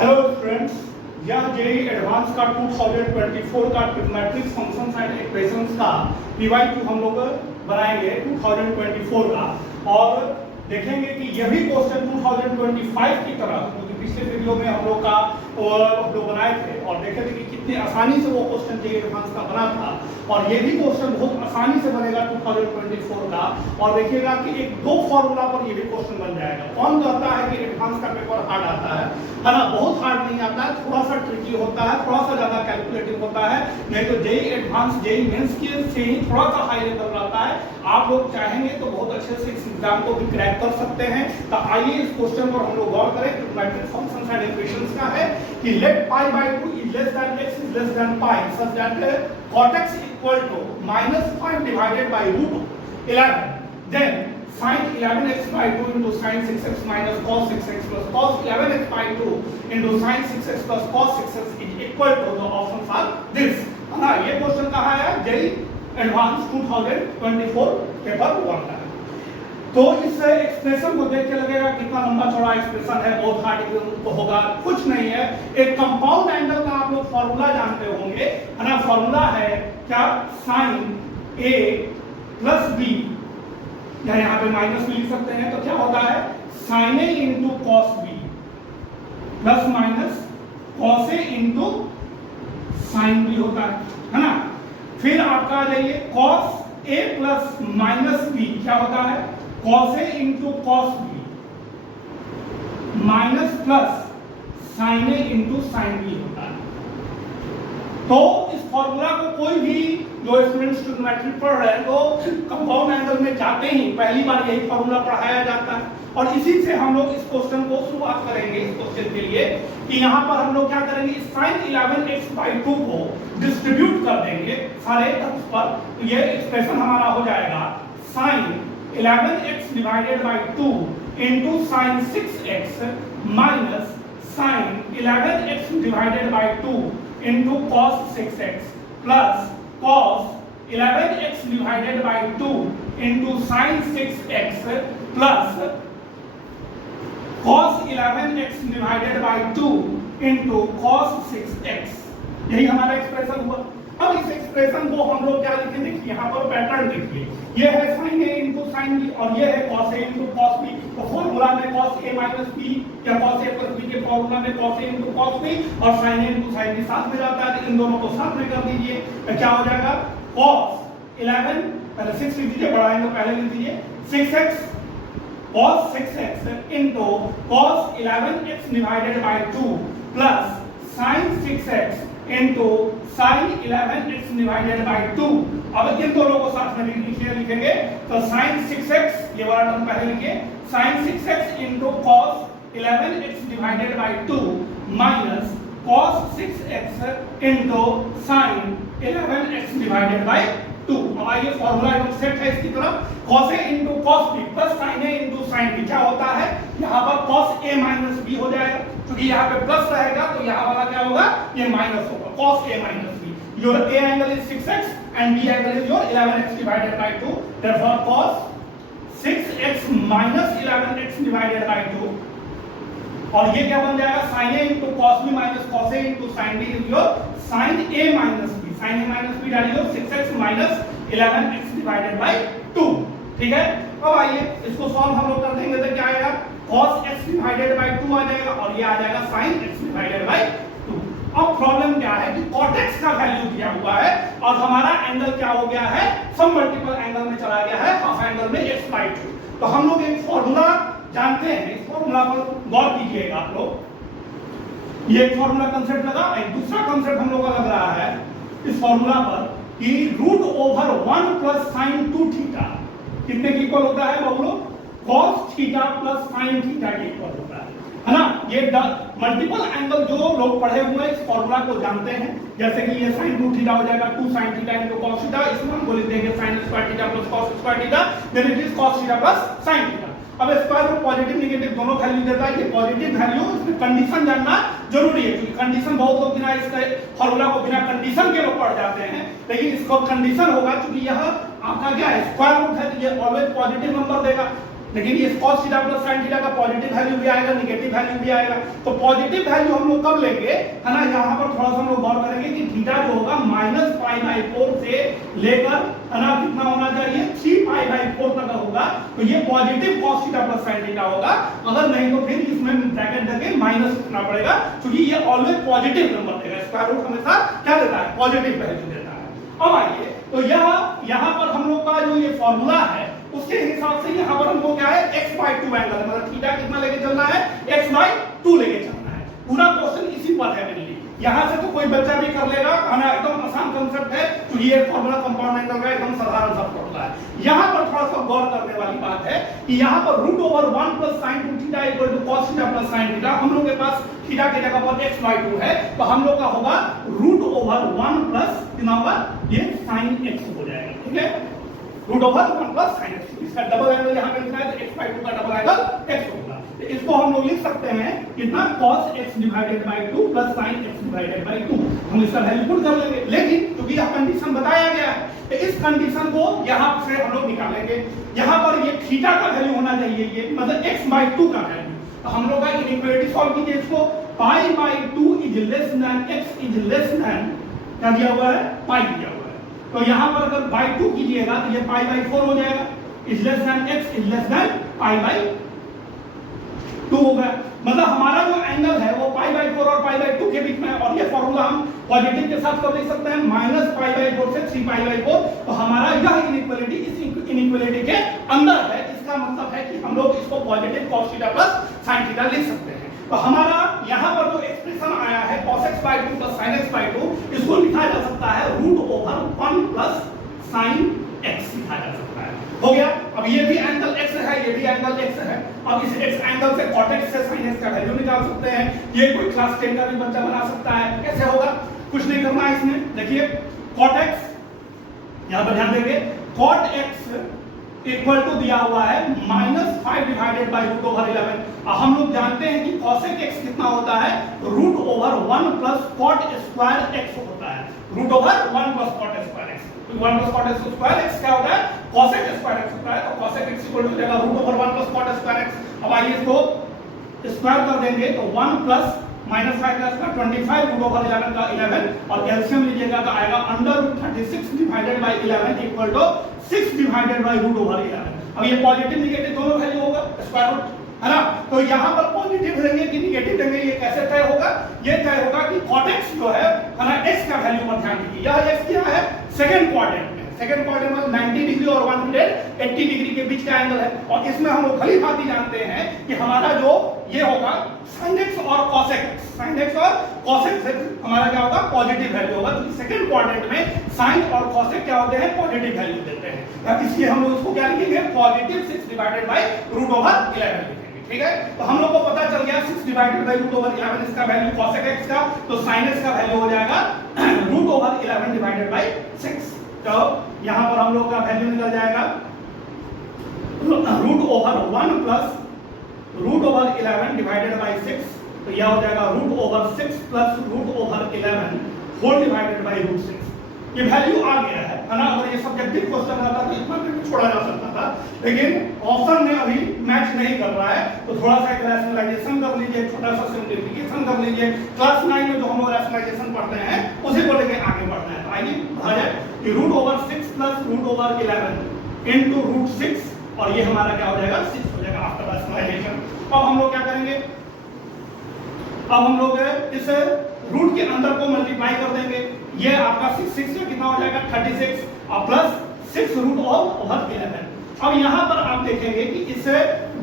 Hello friends, यह JEE advance का 2024 का ट्रिग्नोमेट्रिक फंक्शंस एंड इक्वेशंस का PY2 हम लोग बनाएंगे 2024 का, और देखेंगे कि यही क्वेश्चन 2025 की तरह क्योंकि पिछले वीडियो में हम लोग बनाए थे और देखे थे कि कितनी आसानी से वो क्वेश्चन जेई एडवांस का बना था, और ये भी क्वेश्चन बहुत आसानी से बनेगा 2024 का। और देखिएगा कि एक दो फॉर्मूला पर ये भी क्वेश्चन बन जाएगा। कौन कहता है कि एडवांस का पेपर हार्ड आता है ना? बहुत हार्ड नहीं आता है, थोड़ा सा ट्रिकी होता है, थोड़ा सा ज्यादा कैलकुलेटिव होता है। नहीं तो जेई एडवांस जेई मेंस के से ही थोड़ा सा हाई लेवल रहता है। आप लोग चाहेंगे तो बहुत अच्छे से इस एग्जाम को भी क्रैक कर सकते हैं। तो आइए इस क्वेश्चन पर हम लोग गौर करें। ट्रिग्नोमेट्रिक फंक्शंस एंड इक्वेशंस का है कि late π/2 is less than x is less than pi such that cot x equal to -5 divided by √11, then sin 11x/2 into sin 6x minus cos 6x plus cos 11x/2 into sin 6x plus cos 6x is equal to, the options are this, है ना? ये question कहाँ है? JEE advance 2024 paper 1 का है। तो इस expression को देख के लगेगा कितना लंबा चौड़ा एक्सप्रेशन है, बहुत हार्ड होगा। कुछ नहीं है, एक कंपाउंड एंगल का आप लोग फॉर्मूला जानते होंगे, है ना? फॉर्मूला है क्या? साइन ए प्लस बी, या यहाँ पे माइनस भी लिख सकते हैं। तो क्या होता है? Sine a into cos b plus minus cos a into sine b होता है ना? फिर आपका आ जाइए cos a plus minus b, क्या होता है? Cos a into cos b minus plus sine a into sine b होता है। तो इस फॉर्मूला को कोई भी जो स्टूडेंट्स ट्रिग्नोमेट्री पढ़ रहे हैं तो कंपाउंड एंगल में जाते ही पहली बार यही फॉर्मूला पढ़ाया जाता है, और इसी से हम लोग इस क्वेश्चन को शुरुआत करेंगे। इस क्वेश्चन के लिए कि यहाँ पर हम लोग क्या करेंगे, sin 11x/2 को डिस्ट्रीब्यूट कर देंगे सारे टर्म्स पर। तो ये एक्सप्रेशन हमारा हो जाएगा sin 11x divided by 2 into sine 6x minus sin 11x divided by 2 into cos 6x plus cos 11x divided by 2 into sine 6x plus cos 11x divided by 2 into cos 6x। यही हमारा expression हुआ। अब इस expression को हम लोग क्या लिखें? देखिए यहाँ पर पैटर्न देखिए, ये है sin a into sine b और ये है cos a into cos b। तो फॉर्मूला में cos a माइनस b या cos a प्लस b के फॉर्मूला में cos a into cos b और sin a into sin b साथ में जाता है। इन दोनों को साथ में कर दीजिए तो क्या हो जाएगा? cos 11 पहले 6 लिख दीजिए, बड़ा एंगल पहले लिख दीजिए, 6x cos 6x into cos 11x divided by 2 plus sin 6x into sin 11x divided by 2। अब इन दोनों को साथ में लिखेंगे तो sin 6x, ये वाला टर्म पहले लिखिए, sin 6x into cos 11x divided by 2 minus cos 6x into sin 11x divided by 2। अब आइए फॉर्मूला एकदम सेट है इसकी तरफ। cos a into cos b plus sin a into sin b क्या होता है? यहाँ पर cos a माइनस b हो जाएगा, क्योंकि यहाँ पे प्लस रहेगा तो यहाँ वाला क्या होगा? ये माइनस होगा, cos a minus b। Your a angle is 6x and b angle is your 11x divided by 2. Therefore cos 6x minus 11x divided by 2, और ये क्या बन जाएगा? sin a into cos b minus cos a into sin b is your sin a minus b। sin a minus b डालिए 6x minus 11x divided by 2। ठीक है? अब आइए इसको सॉल्व हम लोग कर देंगे तो क्या आएगा? cos x डिवाइडेड बाय 2 आ जाएगा और ये आ जाएगा sin x डिवाइडेड बाय 2। अब प्रॉब्लम क्या है कि cot x का वैल्यू दिया हुआ है और हमारा एंगल क्या हो गया है? सम मल्टीपल एंगल में चला गया है, हाफ एंगल में x/2। तो हम लोग एक फॉर्मूला जानते हैं, इस फॉर्मूला पर गौर कीजिएगा आप लोग। ये फॉर्मूला कंसेप्ट लगा, एक दूसरा कंसेप्ट हम लोग का लग रहा है इस फॉर्मूला पर कि root over 1 plus sine 2 theta कितने की इक्वल होता है? वो लोग cos theta plus sine theta के इक्वल होता है ना? ये मल्टीपल एंगल जो लोग पढ़े हुए इस फॉर्मूला को जानते हैं, जैसे कि ये sin 2 थीटा हो जाएगा 2 sin theta into cos theta, इसमें हम लिख देंगे sin square theta plus cos square theta, then it is cos theta plus sin theta. अब स्क्वायर रूट पॉजिटिव नेगेटिव दोनों वैल्यू देता है। ये पॉजिटिव वैल्यू इसमें कंडीशन जानना जरूरी है, क्योंकि कंडीशन बहुत लोग बिना इसके फॉर्मूला को बिना कंडीशन के लोग पढ़ जाते हैं, लेकिन इसको कंडीशन होगा क्योंकि यह आपका क्या है? स्क्वायर रूट है, तो ये ऑलवेज पॉजिटिव नंबर देगा। लेकिन ये cos theta plus sin theta का पॉजिटिव वैल्यू भी आएगा, नेगेटिव वैल्यू भी आएगा। तो पॉजिटिव वैल्यू हम लोग कब लेंगे, है ना, यहाँ पर थोड़ा सा हम लोग गौर करेंगे कि थीटा जो होगा -π/4 से लेकर, है ना, कितना होना चाहिए 3π/4 तक होगा। तो ये positive cos theta plus sin theta होगा। अगर नहीं तो फिर इसमें ब्रैकेट देके माइनस करना पड़ेगा, क्योंकि ये ऑलवेज पॉजिटिव नंबर देगा। स्क्वायर रूट हमेशा क्या देता है, पॉजिटिव वैल्यू देता है। अब आइए, तो यहाँ पर हम लोग का जो ये फॉर्मूला है उसके हिसाब से यहाँ पर हमको क्या है x/2 एंगल, मतलब थीटा कितना लेके चलना है, x/2 लेके चलना है। पूरा क्वेश्चन इसी पर है मेनली। यहाँ से तो कोई बच्चा भी कर लेगा, है ना, एकदम आसान कंसेप्ट है। तो ये फॉर्मूला कंपाउंड एंगल का एकदम साधारण सा फॉर्मूला है। यहाँ पर थोड़ा सा गौर करने वाली बात है कि यहाँ पर √1 + sin 2θ = cos theta plus sin theta, हम लोग के पास थीटा की जगह पर x/2 है, तो हम लोग का होगा √1 प्लस कितना होगा, ये sin x हो जाएगा। ठीक है, √1 + sin x, इसका डबल एंगल यहाँ पे लिखा है, तो x/2 का डबल एंगल x होगा। तो इसको हम लोग लिख सकते हैं कितना, cos x / 2 + sin x / 2। हम इसका वैल्यू पुट कर लेंगे, लेकिन क्योंकि यह कंडीशन बताया गया है, तो इस कंडीशन को यहाँ से हम लोग निकालेंगे। यहाँ पर ये थीटा का वैल्यू होना चाहिए, ये मतलब x/2 का वैल्यू। तो हम लोग का इनइक्वालिटी सॉल्व कीजिए इसको, π/2 = x > क्या दिया हुआ है, पाई दिया हुआ है। तो यहाँ पर अगर /2 कीजिएगा तो ये π/4 हो जाएगा, x π/2 होगा। मतलब हमारा जो एंगल है वो π/4 और π/2 के बीच में है। और ये फॉर्मूला हम पॉजिटिव के साथ कब लिख सकते हैं, -π/4 से 3π/4। तो हमारा यह इनइक्वालिटी इस इनइक्वालिटी के अंदर है। इसका मतलब है कि हम लोग इसको positive cos theta plus sin theta लिख सकते हैं। तो हमारा यहाँ पर जो एक्सप्रेशन आया है cos x/2 + sin x/2, इसको लिखा जा सकता है √1 + sin x लिखा जा सकता है। हो गया। अब ये भी एंगल x है, ये भी एंगल x है। अब इस x एंगल से cot x से sin x का वैल्यू निकाल सकते हैं। ये कोई क्लास 10 का भी बच्चा बना सकता है। कैसे होगा, कुछ नहीं करना है इसमें। देखिए cot x, यहाँ पर ध्यान देंगे, cot x इक्वल टू दिया हुआ है -5 / √11। हम लोग जानते हैं कि cosec x कितना होता है, √1 + cot² x होता है। √1 + cot² x, 1 + cot² x क्या होता है, cosec² x होता है। तो cosec x इक्वल टू हो जाएगा √1 + cot² x। अब आइए इसको स्क्वायर कर देंगे तो 1 + -5 का 25 √11 का 11, और एलसीएम लीजिएगा तो आएगा √36 / 11 इक्वल टू 6 / √11। अब ये पॉजिटिव नेगेटिव दोनों वैल्यू होगा, स्क्वायर रूट, है ना। तो यहाँ पर पॉजिटिव देंगे कि नेगेटिव देंगे, ये कैसे तय होगा, ये तय होगा कि cot x जो है ना, x का वैल्यू पर ध्यान दीजिए। यह x क्या है, सेकंड क्वाड्रेंट में, सेकंड क्वाड्रेंट में 90 डिग्री और 180 डिग्री के बीच का एंगल है। और इसमें हम लोग भली भांति जानते हैं कि हमारा जो ये होगा sin x और cosec x, sin x और cosec x हमारा क्या होगा, पॉजिटिव वैल्यू होगा। तो सेकंड क्वाड्रेंट में sin और cosec क्या होते हैं, पॉजिटिव वैल्यू देते हैं। इसलिए हम लोग इसको क्या लिखेंगे, +6 / √11 लिखेंगे। ठीक है, तो हम लोग को पता चल गया 6 / √11 इसका वैल्यू cosec x का, तो sin x का वैल्यू हो जाएगा √11 / 6। तो यहाँ पर हम लोग का वैल्यू निकल जाएगा √1 + √11 डिवाइडेड बाय 6। तो यह हो जाएगा √6 + √11 होल डिवाइडेड बाय √6। ये वैल्यू आ गया है ना। अगर ये सब्जेक्टिव क्वेश्चन रहता तो इतना भी छोड़ा जा सकता था, लेकिन ऑप्शन में अभी मैच नहीं कर रहा है। तो थोड़ा सा एक रैशनलाइजेशन कर लीजिए, छोटा सा सिंप्लीफिकेशन कर लीजिए। क्लास 9 में जो हम लोग रैशनलाइजेशन पढ़ते हैं उसी को लेकर आगे बढ़ना है। तो आइए बढ़ा जाए कि √6 + √11 इनटू √6, और ये हमारा क्या हो जाएगा, 6 हो जाएगा आफ्टर रैशनलाइजेशन। अब हम लोग क्या करेंगे, अब हम लोग इस रूट के अंदर को मल्टीप्लाई कर देंगे। ये आपका 6 का कितना हो जाएगा, 36, और प्लस 6 √11। अब यहाँ पर आप देखेंगे कि इस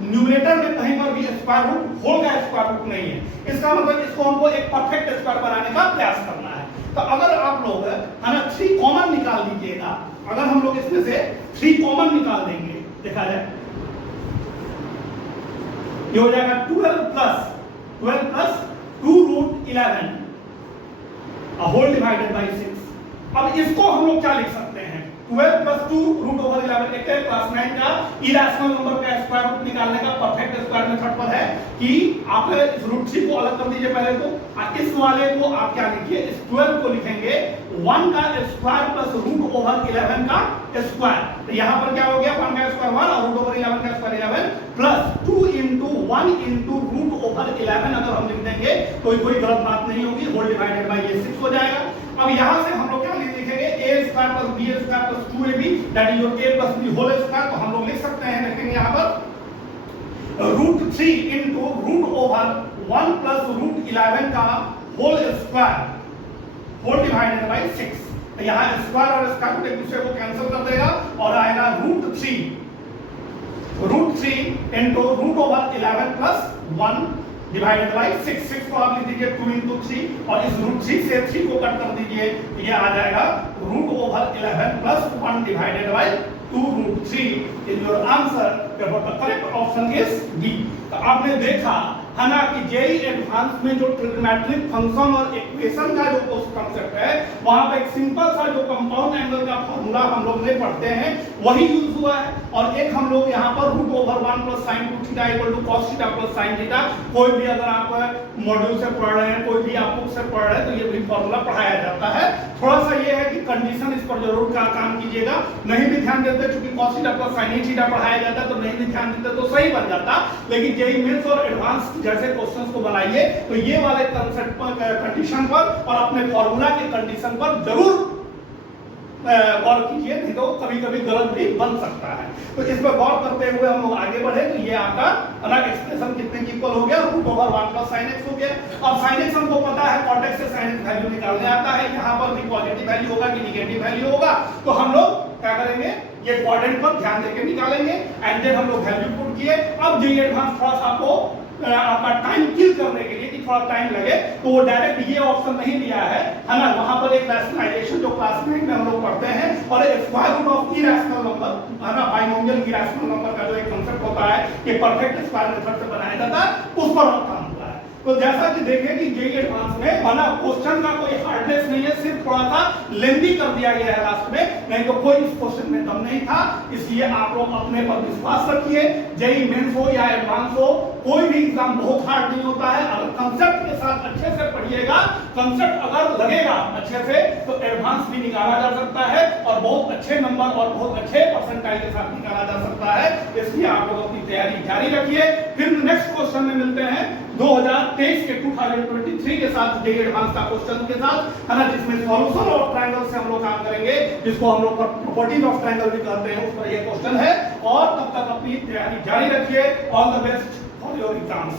न्यूमरेटर में कहीं पर भी स्क्वायर रूट, होल का स्क्वायर रूट नहीं है। इसका मतलब इसको हमको एक परफेक्ट स्क्वायर बनाने का प्रयास करना है। तो अगर आप लोग है ना 3 कॉमन निकाल दीजिएगा, अगर हम लोग इसमें से 3 कॉमन निकाल देंगे, देखा जाए ये हो जाएगा 12 + 2√11 होल डिवाइडेड बाय 6। अब इसको हम लोग क्या लिख सकते हैं, 12 + 2√11 एक क्लास 9 का इरेशनल नंबर का स्क्वायर रूट निकालने का परफेक्ट स्क्वायर मेथड पर है कि आप इस √3 को अलग कर दीजिए पहले तो, इस वाले को आप क्या लिखिए, इस 12 को लिखेंगे 1 का स्क्वायर प्लस रूट ओवर 11 का स्क्वायर। तो यहां पर क्या हो गया, 1 का स्क्वायर 1 और रूट ओवर 11 का square 11 plus 2 into 1 into root over 11 अगर हम लिख देंगे तो कोई गलत बात नहीं होगी, होल डिवाइडेड बाय ये 6 हो जाएगा। अब यहां से हम लोग क्या लिखेंगे, a square plus b square plus 2ab that is your a plus b whole square. तो हम लोग लिख सकते हैं, लेकिन यहां पर root 3 into root over 1 plus root 11 का whole square whole divided by 6। तो यहां स्क्वायर और स्क्वायर एक दूसरे को कैंसिल कर देगा और आएगा root 3 into root over 11 plus 1 divided by 6। 6 को आप लिख दीजिए 2 इंटू 3 और इस रूट 3 से 3 को कट कर दीजिए, ये आ जाएगा root over 11 plus 1 divided by 2 root 3 is your answer. therefore the correct option is D। तो आपने देखा है ना कि जेई एडवांस में जो ट्रिग्नोमेट्रिक फंक्शन और इक्वेशन का जो कॉन्सेप्ट है, वहां पे एक सिंपल सा जो कंपाउंड एंगल का फॉर्मूला हम लोग ने पढ़ते हैं वही यूज हुआ है। और एक हम लोग यहाँ पर root over 1 plus sine 2 theta equal to cos theta plus sine theta, कोई भी अगर आप मॉड्यूल से पढ़ रहे हैं, कोई भी आप बुक से पढ़ रहे हैं, तो ये भी फॉर्मूला पढ़ाया जाता है। थोड़ा सा ये है कि कंडीशन इस पर जरूर का काम कीजिएगा, नहीं भी ध्यान देते क्योंकि cos theta plus sine theta पढ़ाया जाता है, तो नहीं भी ध्यान देते तो सही बन जाता। लेकिन जेई मेंस और एडवांस जैसे क्वेश्चंस को बनाइए तो ये वाले कंसेप्ट पर, कंडीशन पर और अपने फॉर्मूला के कंडीशन पर जरूर गौर कीजिए, नहीं तो कभी कभी गलत भी बन सकता है। तो इस पर गौर करते हुए हम लोग आगे बढ़े। तो ये आपका अलग एक्सप्रेशन कितने की इक्वल हो गया, root over 1 plus sine x हो गया। अब साइन एक्स हमको पता है, कॉट एक्स से साइन एक्स वैल्यू निकालने आता है, यहाँ पर भी पॉजिटिव वैल्यू होगा कि निगेटिव वैल्यू होगा। तो हम लोग क्या करेंगे, ये क्वाड्रेंट पर ध्यान देकर निकालेंगे एंड देन हम लोग वैल्यू पुट किए। अब जेई एडवांस थोड़ा सा आपको आपका टाइम किल करने के लिए कि थोड़ा टाइम लगे, तो वो डायरेक्ट ये ऑप्शन नहीं दिया है ना, वहां पर एक रैशनलाइजेशन जो क्लास 9 में हम लोग पढ़ते हैं और square root of irrational number है ना, बाइनोमियल इरेशनल नंबर का जो एक कांसेप्ट होता है कि परफेक्ट स्क्वायर मेथड से बनाया जाता है, उस पर काम होता है। तो जैसा कि देखें कि जेई एडवांस में माना क्वेश्चन का कोई हार्डनेस नहीं है, सिर्फ थोड़ा सा लेंथी कर दिया गया है लास्ट में, नहीं तो कोई इस क्वेश्चन में दम नहीं था। इसलिए आप लोग अपने पर विश्वास रखिए, जेई मेंस हो या एडवांस हो, कोई भी एग्जाम बहुत हार्ड नहीं होता है। अगर कंसेप्ट के साथ अच्छे से पढ़िएगा, कंसेप्ट अगर लगेगा अच्छे से, तो एडवांस भी निकाला जा सकता है और बहुत अच्छे नंबर और बहुत अच्छे परसेंटाइल के साथ निकाला जा सकता है। इसलिए आप लोग अपनी तैयारी जारी रखिए। फिर नेक्स्ट क्वेश्चन में मिलते हैं 2023 के 2023 के साथ जेई एडवांस का क्वेश्चन के साथ, है ना, जिसमें सॉल्यूशन ऑफ ट्रायंगल से हम लोग काम करेंगे, जिसको हम लोग प्रॉपर्टीज ऑफ ट्रायंगल भी कहते हैं, उस पर ये क्वेश्चन है। और तब तक अपनी तैयारी जारी रखिए। All the best for your exams.